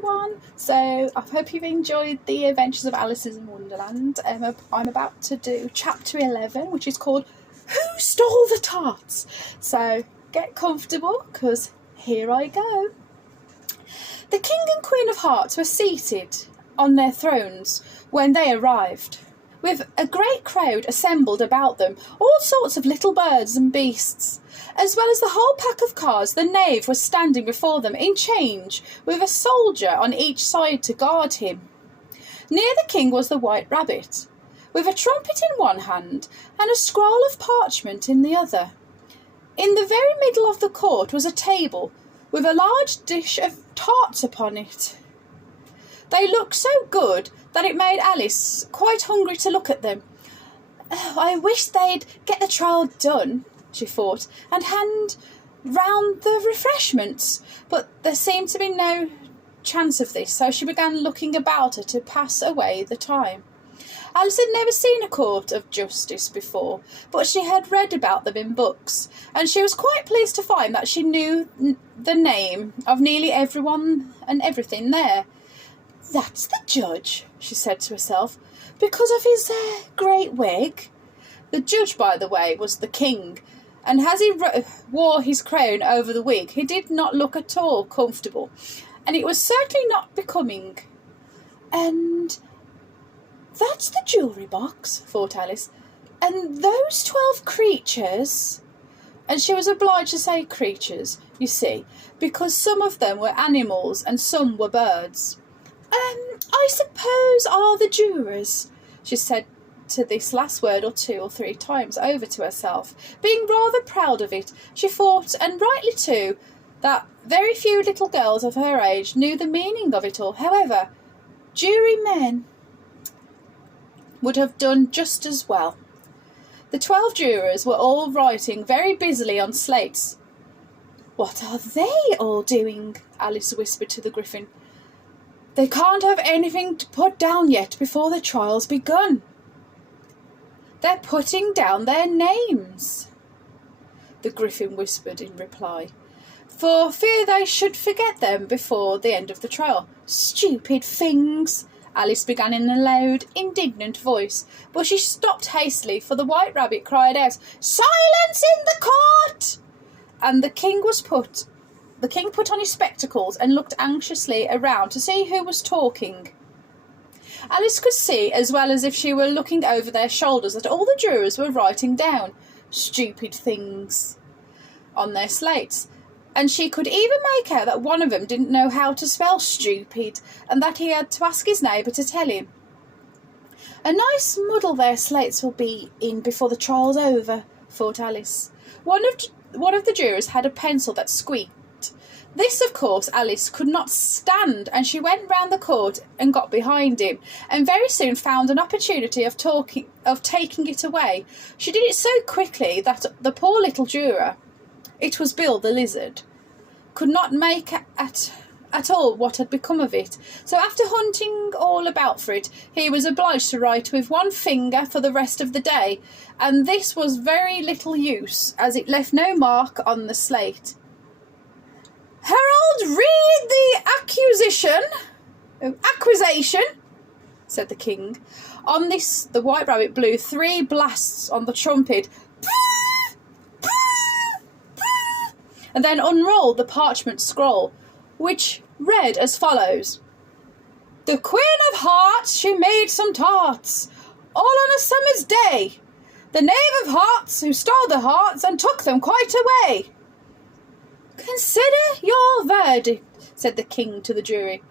everyone. So I hope you've enjoyed the Adventures of Alice in Wonderland. I'm about to do chapter 11, which is called Who Stole the Tarts? So get comfortable, because here I go. The King and Queen of Hearts were seated on their thrones when they arrived, with a great crowd assembled about them, all sorts of little birds and beasts, as well as the whole pack of cards. The knave was standing before them in change, with a soldier on each side to guard him. Near the king was the White Rabbit, with a trumpet in one hand and a scroll of parchment in the other. In the very middle of the court was a table, with a large dish of tarts upon it. They looked so good that it made Alice quite hungry to look at them. "Oh, I wish they'd get the trial done," she thought, "and hand round the refreshments." But there seemed to be no chance of this, so she began looking about her to pass away the time. Alice had never seen a court of justice before, but she had read about them in books, and she was quite pleased to find that she knew the name of nearly everyone and everything there. "That's the judge," she said to herself, "because of his great wig." The judge, by the way, was the king, and as he wore his crown over the wig, he did not look at all comfortable, and it was certainly not becoming. "And that's the jewellery box," thought Alice, "and those 12 creatures," and she was obliged to say creatures, you see, because some of them were animals and some were birds. "I suppose are the jurors," she said to this last word 2 or 3 times over to herself, being rather proud of it. She thought, and rightly too, that very few little girls of her age knew the meaning of it all. However, jurymen would have done just as well. The 12 jurors were all writing very busily on slates. "What are they all doing?" Alice whispered to the Griffin. "They can't have anything to put down yet before the trial's begun." "They're putting down their names," the Griffin whispered in reply, "for fear they should forget them before the end of the trial." "Stupid things!" Alice began in a loud, indignant voice, but she stopped hastily, for the White Rabbit cried out, "Silence in the court!" And the king put on his spectacles and looked anxiously around to see who was talking. Alice could see, as well as if she were looking over their shoulders, that all the jurors were writing down "stupid things" on their slates, and she could even make out that one of them didn't know how to spell stupid, and that he had to ask his neighbour to tell him. "A nice muddle their slates will be in before the trial's over," thought Alice. One of the jurors had a pencil that squeaked. This, of course, Alice could not stand, and she went round the court and got behind him, and very soon found an opportunity of taking it away. She did it so quickly that the poor little juror, it was Bill the lizard, could not make at all what had become of it. So after hunting all about for it, he was obliged to write with one finger for the rest of the day, and this was very little use, as it left no mark on the slate. "Herald, read the accusation," said the king. On this, the White Rabbit blew 3 blasts on the trumpet, and then unrolled the parchment scroll, which read as follows: "The Queen of Hearts, she made some tarts, all on a summer's day. The Knave of Hearts, who stole the hearts and took them quite away." "Consider your verdict," said the king to the jury.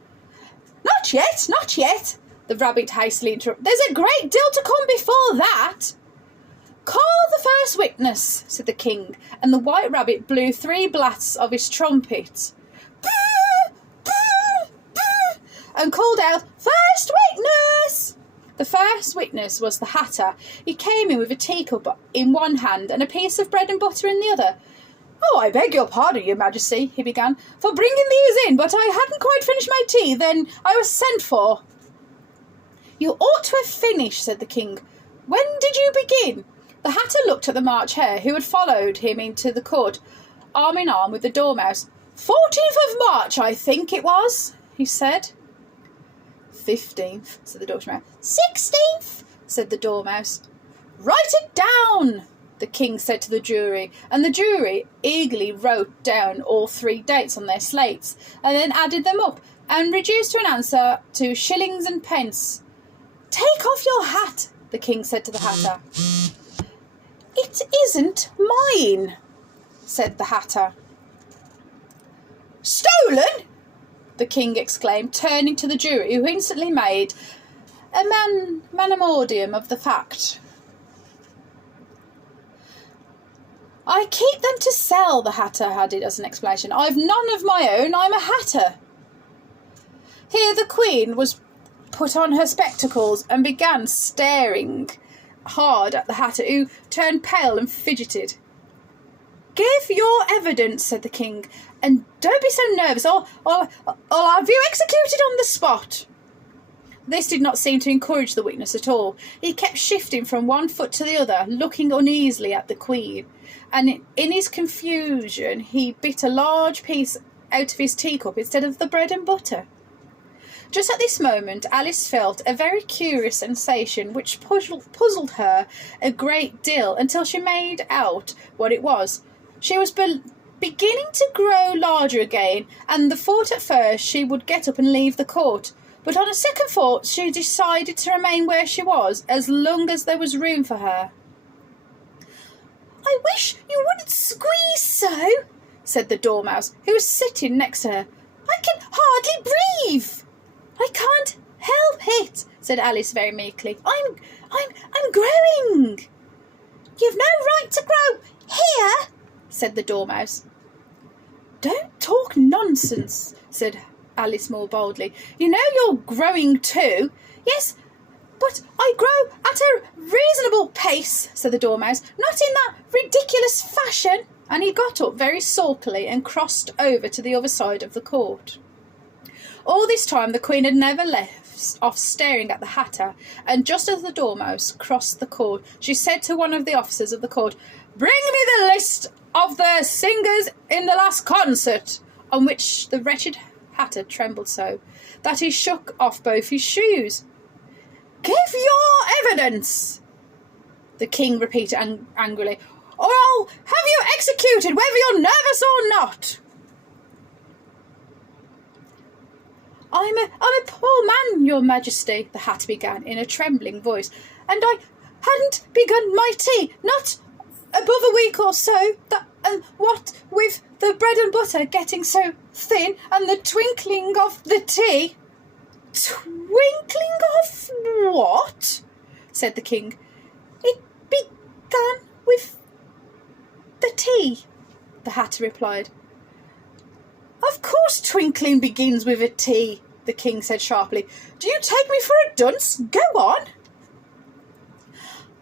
"Not yet, not yet," the rabbit hastily interrupted. "There's a great deal to come before that." "Call the first witness," said the king, and the White Rabbit blew 3 blasts of his trumpet, and called out, "First witness!" The first witness was the Hatter. He came in with a teacup in one hand and a piece of bread and butter in the other. "Oh, I beg your pardon, your majesty," he began, "for bringing these in, but I hadn't quite finished my tea, then I was sent for." "You ought to have finished," said the king. "When did you begin?" The Hatter looked at the March Hare, who had followed him into the court, arm in arm with the Dormouse. 14th of March, I think it was," he said. 15th, said the Dormouse. 16th, said the Dormouse. Write it down, the king said to the jury, and the jury eagerly wrote down all 3 dates on their slates, and then added them up, and reduced to an answer to shillings and pence. Take off your hat, the king said to the Hatter. It isn't mine, said the Hatter. Stolen? The king exclaimed, turning to the jury, who instantly made a memorandum of the fact. I keep them to sell, the Hatter added as an explanation. I've none of my own, I'm a Hatter. Here the Queen was put on her spectacles and began staring hard at the Hatter, who turned pale and fidgeted. Give your evidence, said the king, and don't be so nervous, or I'll have you executed on the spot. This did not seem to encourage the witness at all. He kept shifting from one foot to the other, looking uneasily at the Queen, and in his confusion he bit a large piece out of his teacup instead of the bread and butter. Just at this moment Alice felt a very curious sensation which puzzled her a great deal until she made out what it was. She was beginning to grow larger again, and the thought at first she would get up and leave the court, but on a second thought she decided to remain where she was as long as there was room for her. I wish you wouldn't squeeze so, said the Dormouse, who was sitting next to her. I can hardly breathe. I can't help it, said Alice very meekly. I'm growing. You've no right to grow here, said the Dormouse. Don't talk nonsense, said Alice more boldly. You know you're growing too. Yes, but I grow at a reasonable pace, said the Dormouse, not in that ridiculous fashion. And he got up very sulkily and crossed over to the other side of the court. All this time the Queen had never left off staring at the Hatter, and just as the Dormouse crossed the court, she said to one of the officers of the court, Bring me the list of the singers in the last concert, on which the wretched Hatter trembled so that he shook off both his shoes. Give your evidence, the king repeated angrily, or I'll have you executed whether you're nervous or not. I'm a poor man, your majesty, the Hatter began in a trembling voice, and I hadn't begun my tea, not above a week or so, what with the bread and butter getting so thin and the twinkling of the tea. Twinkling of what? Said the king. It began with the tea, the Hatter replied. Of course twinkling begins with a T, the king said sharply. Do you take me for a dunce? Go on.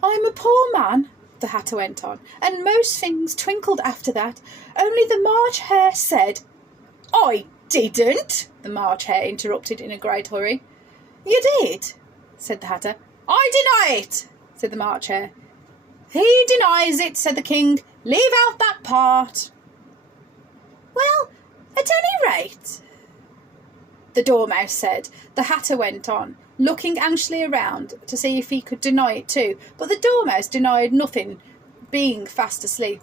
I'm a poor man, the Hatter went on, and most things twinkled after that. Only the March Hare said... I didn't, the March Hare interrupted in a great hurry. You did, said the Hatter. I deny it, said the March Hare. He denies it, said the king. Leave out that part. Well, at any rate, the Dormouse said, the Hatter went on, looking anxiously around to see if he could deny it too, but the Dormouse denied nothing, being fast asleep.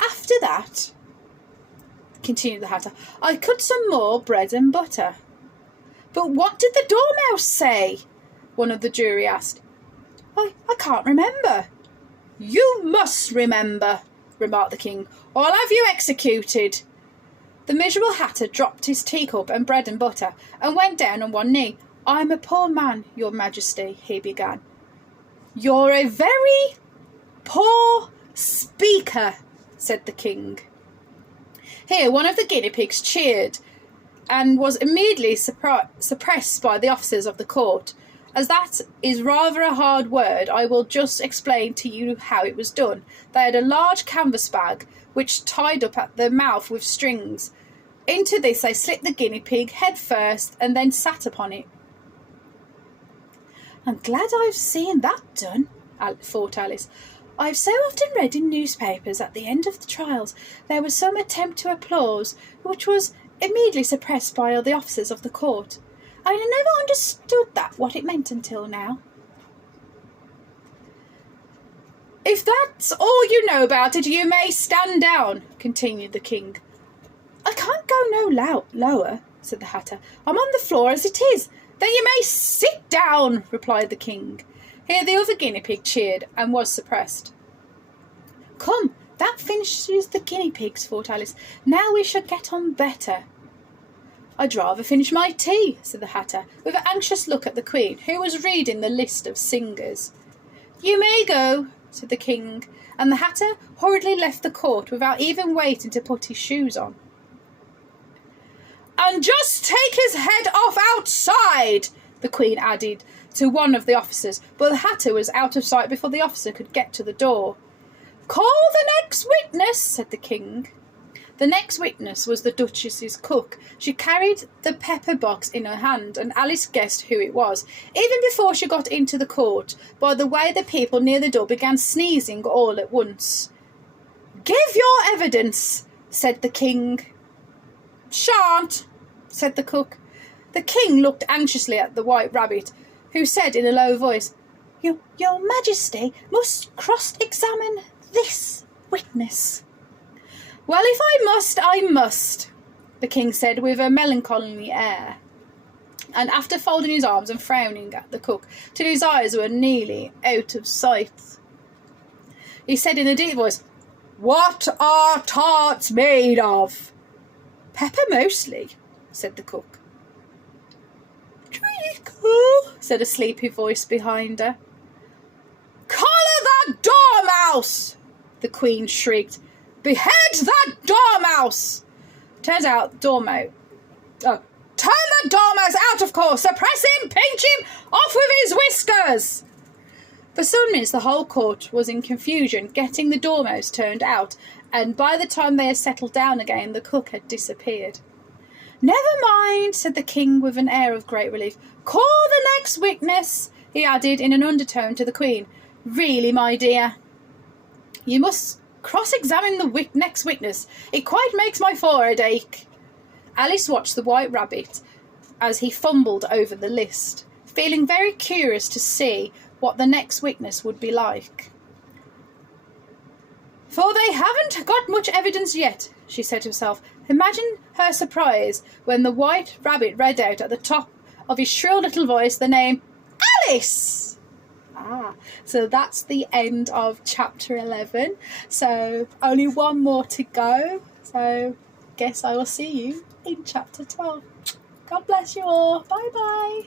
After that, continued the Hatter, I cut some more bread and butter. But what did the Dormouse say? One of the jury asked. I can't remember. You must remember, remarked the king, or I'll have you executed. The miserable Hatter dropped his teacup and bread and butter and went down on one knee. I'm a poor man, your majesty, he began. You're a very poor speaker, said the king. Here one of the guinea pigs cheered and was immediately suppressed by the officers of the court. As that is rather a hard word, I will just explain to you how it was done. They had a large canvas bag, which tied up at the mouth with strings. Into this they slipped the guinea pig head first, and then sat upon it. I'm glad I've seen that done, thought Alice. I've so often read in newspapers at the end of the trials there was some attempt to applause, which was immediately suppressed by all the officers of the court. I never understood what it meant until now. If that's all you know about it, you may stand down, continued the king. I can't go no lower, said the Hatter. I'm on the floor as it is. Then you may sit down, replied the king. Here the other guinea pig cheered and was suppressed. Come, that finishes the guinea pigs, thought Alice. Now we shall get on better. I'd rather finish my tea, said the Hatter, with an anxious look at the Queen, who was reading the list of singers. You may go, said the king, and the Hatter hurriedly left the court without even waiting to put his shoes on. And just take his head off outside, the Queen added to one of the officers, but the Hatter was out of sight before the officer could get to the door. Call the next witness, said the king. The next witness was the Duchess's cook. She carried the pepper box in her hand, and Alice guessed who it was, even before she got into the court, by the way the people near the door began sneezing all at once. Give your evidence, said the king. Shan't, said the cook. The king looked anxiously at the White Rabbit, who said in a low voice, Your Majesty must cross-examine this witness. Well, if I must, I must, the king said with a melancholy air, and after folding his arms and frowning at the cook till his eyes were nearly out of sight, he said in a deep voice, What are tarts made of? Pepper mostly, said the cook. Treacle, said a sleepy voice behind her. Collar that dormouse, the Queen shrieked. Behead that dormouse! Turns out, turn the dormouse out, of course! Suppress him! Pinch him! Off with his whiskers! For some minutes the whole court was in confusion, getting the dormouse turned out, and by the time they had settled down again, the cook had disappeared. Never mind, said the king with an air of great relief. Call the next witness, he added in an undertone to the Queen. Really, my dear, you must cross-examine the next witness. It quite makes my forehead ache. Alice watched the White Rabbit as he fumbled over the list, feeling very curious to see what the next witness would be like. For they haven't got much evidence yet, she said to herself. Imagine her surprise when the White Rabbit read out at the top of his shrill little voice the name Alice! So that's the end of chapter 11. So only one more to go. So guess I will see you in chapter 12. God bless you all. Bye bye.